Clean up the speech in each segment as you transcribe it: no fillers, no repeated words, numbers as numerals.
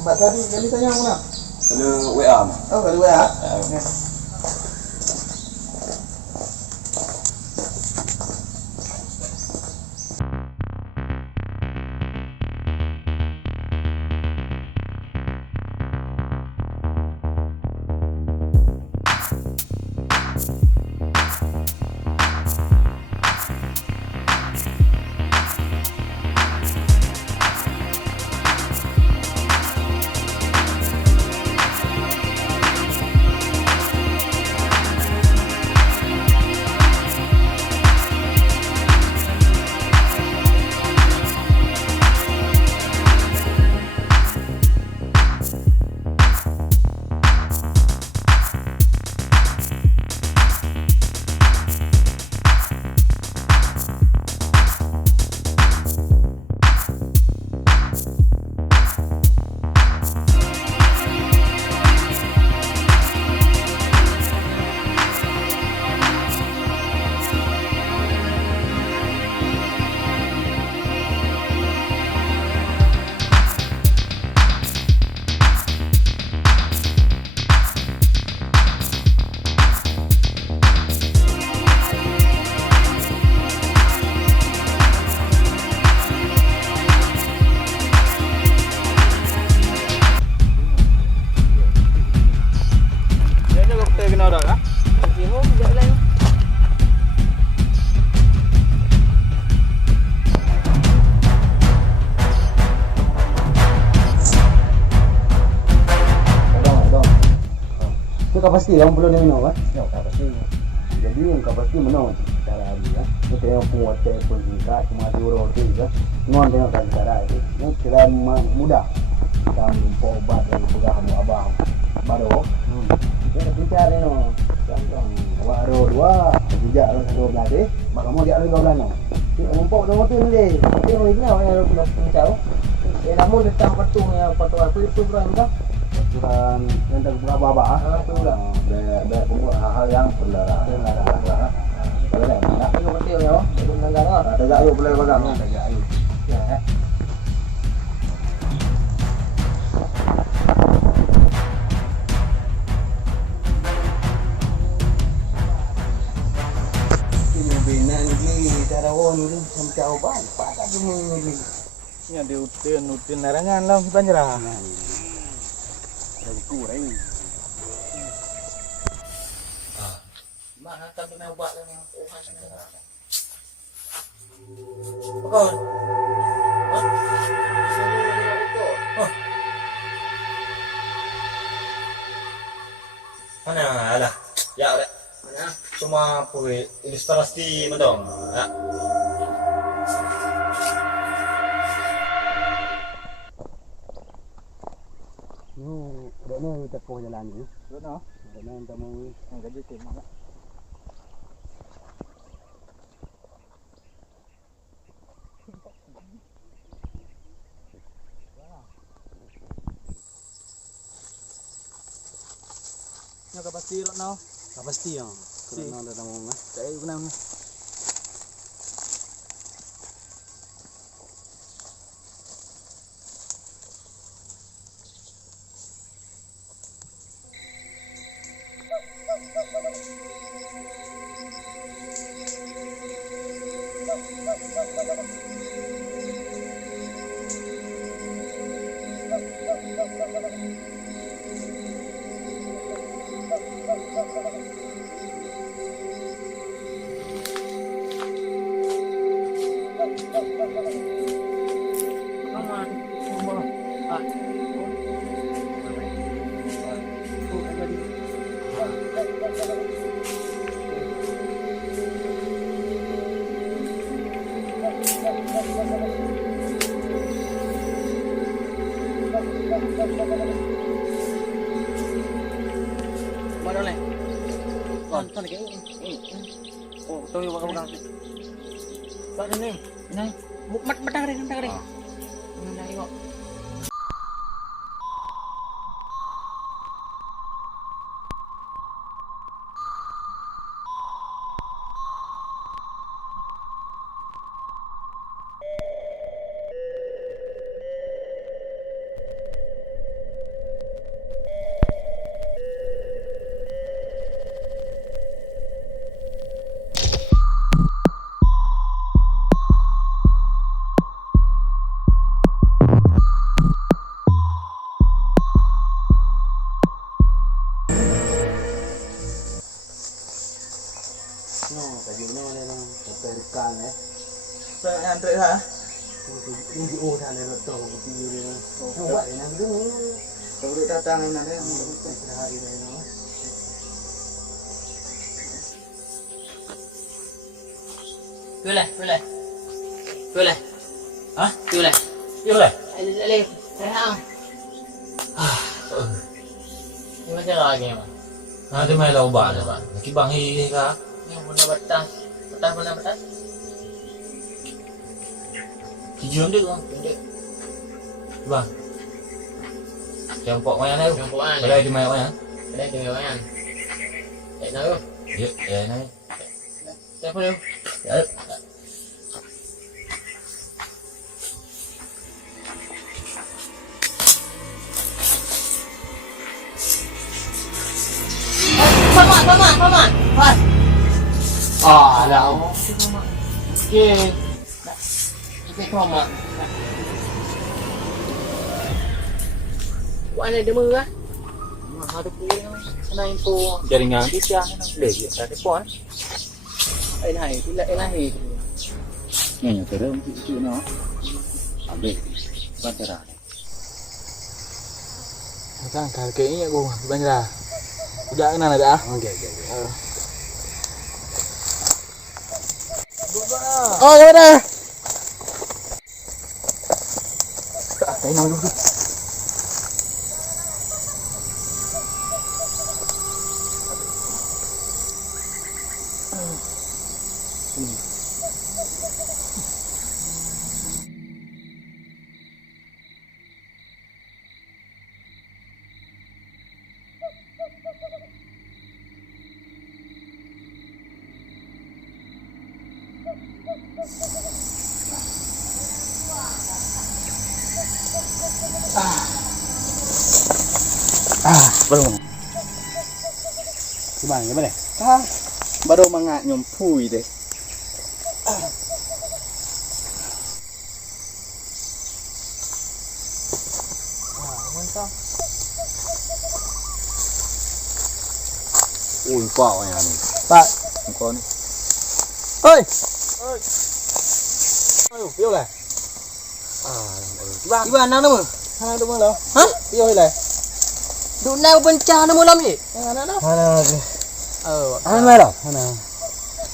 Mbak tadi tanya mana? Kena WA. Oh, kali WA. Okay. Kapasiti yang belum minum kan? Ya, kapasiti. Jadi yang kapasiti minum cara dia. Itu yang buat telepon juga, cuma diurut juga. Semua tengok cara itu. Ini kira mudah. Kita obat dari pegang abah baru. Kita bicara no. Contoh, waro dua, juga orang 12 maka mau dia 12 no. Kita ngumpul dengan tu ni. Kita ini orang yang pencau. Namun datang patungnya patung apa itu berapa? Aturan yang terbuka apa? Itu udah. Biar hal-hal yang berlarang. Boleh tak? Itu betul ya. Itu negara. Tegak ayu boleh pegang. Tegak ayu. Ya. Ini bina ni cara orang ni macam apa? Pada semua ni. Ya dia utin larangan lah banjir. Kurang. Mana tak kena buat dengan Tuhan sekarang. Pokok. Mana alah. Ya udah. Mana? Cuma puai ilustrasi mendong. Ya. Ni tak kau jalan ni. Betul. Kerana tak mau gaji tema tak. Nak kapasti lot now. Kapasti yang. Kerana tak mau ngah. Tak ada guna. Mana leh? Tuan lagi. Oh, tahu yang bakal. Tak ada ni. Ini. Matang ring. Mana tengok. Ini di oh tak ada rotor video dia. Oh, buat dia nak dulu. Kalau dia datang nak dia hari dia no. Boleh. Hah? Boleh. Ya boleh. Alif. Terang. Macam cara lagi mah. Ada mai lau ba dah ba. Ki bang hi ka. Yang guna batas. Batas. Ki jom dia kan. Pendek. Bang. Campur mayan tu. Campur mayan. Boleh di mayan. Ada tengok kan. Tak tahu. Ya, ni. Siapa dia? Ya. Paman. Dah. Okey. Okey, paman. Buat ada demo lah. Ada pun sana info Jaringan di siang ni boleh je tak telefon. lain. Ni terus tu no. Ambil bacara. Macam kalau kayak ini aku banyak. Udah kenal ada ah. Okey. Oh, ya dah. Saya nak dulu. Belum. Gimana? Baru mangak nyompui deh. Mantap. Ui, pau yang ni. Pak, Kau ni. oi. Ayo, piu lah. Iban nang nama? Hang ada mana? Ha? Piu lah. Duk nang bencah nama lam ni. Hang ada. Mana? Oh, lah. Mana?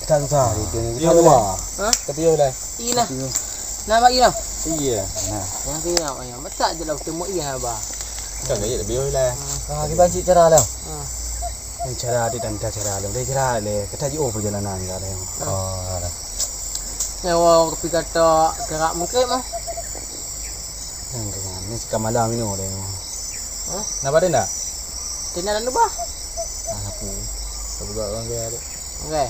Kita tu tahu dia. Kita dua. ha? Piu lah. Ina. Nak bagi dah. Iya. Nah. Yang kena ayam. Masak je lah temu iya ba. Tak ada je piu lah. Kita banci cara lah. Ha. Cara dia dan cara lah. Dia cara le. Kita ji perjalanan dia lah. Oh, dah. Nyawa kopi kata gerak mungkin mah. Ni sekarang malam ini orang. Ha? Nampak dia tak? Kena dan bah. Aku. Aku buat orang dia ada. Okey.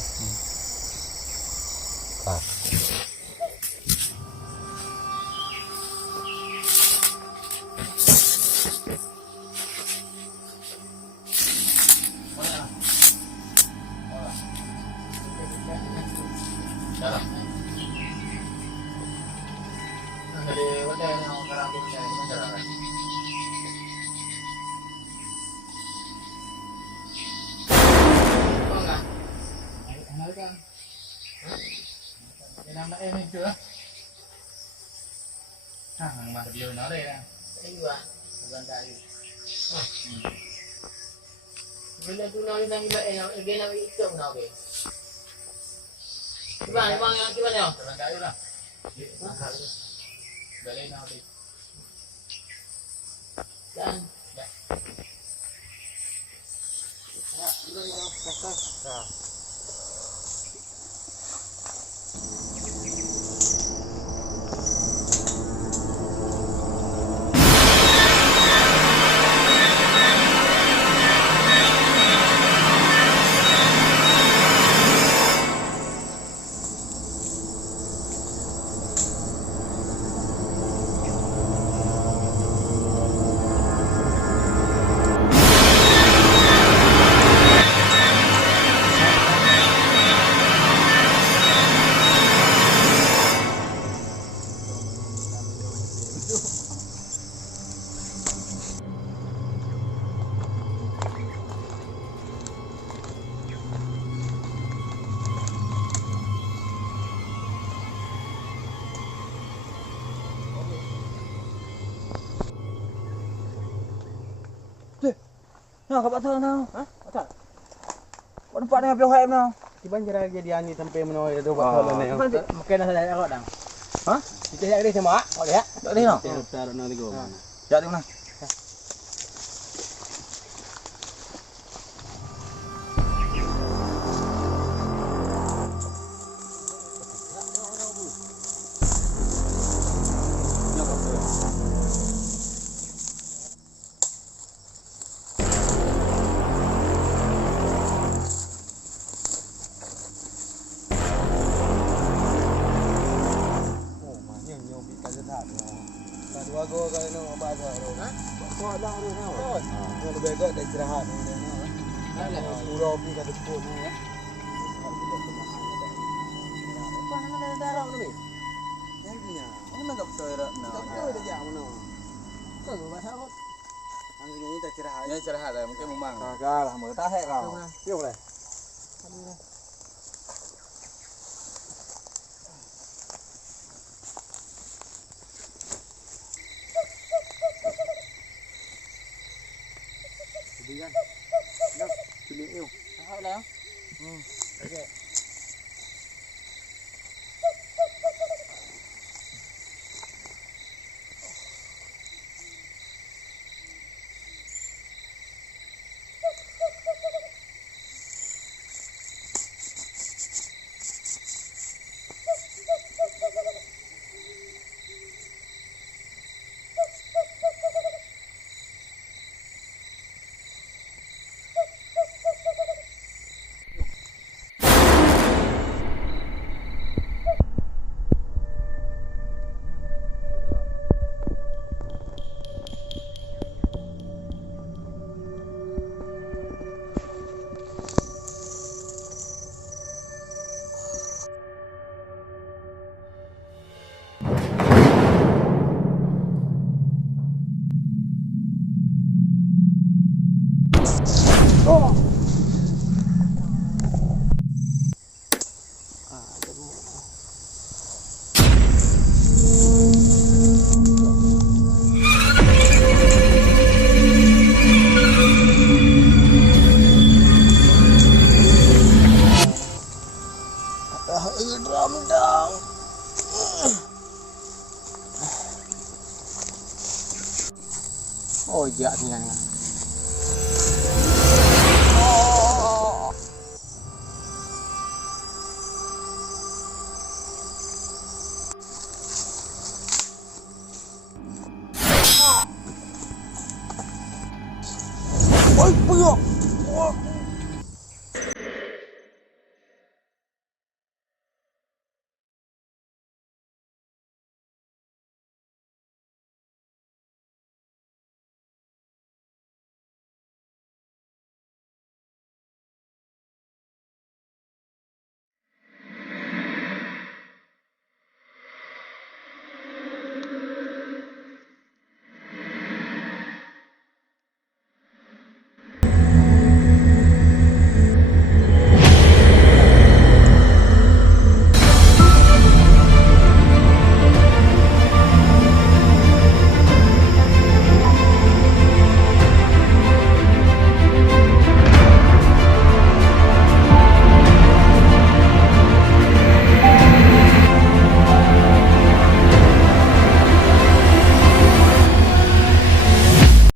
Mà video nó đây nè. Bila tu nak kita dia nak itu nak ke? Bang gimana ya? Jalan kayu lah. Balik nào đi. Dan Nah, kau tahu now. Hah? Betul. Kau nampak dengan pihak now. Di banjir jadi ani sampai menoi ada buat tolong ni. Mungkin dah saya agak dah. Hah? Kita lihat dia sama. Kau lihat. Tak boleh no. Taruh nanti go. Jadi mana? Wago kalau nak bahasa tu. Kuat dah tu nak. Kalau lebih agak dah istirahat ni nak. Surau pergi kat depot ni ya. Kau nak ada darah ni. Yang punya. Mana tak betul rak no. Tak tahu dah jam mana. Kau bahasa apa? Angin ni tak istirahat. Ini istirahat lah, mungkin memang. Kagak lah, mau tak hek kau. Piok lah. Kan? Nak pilih eu. Tahu lah. Okey. Oh, jak ni kan. Oi, puyuh.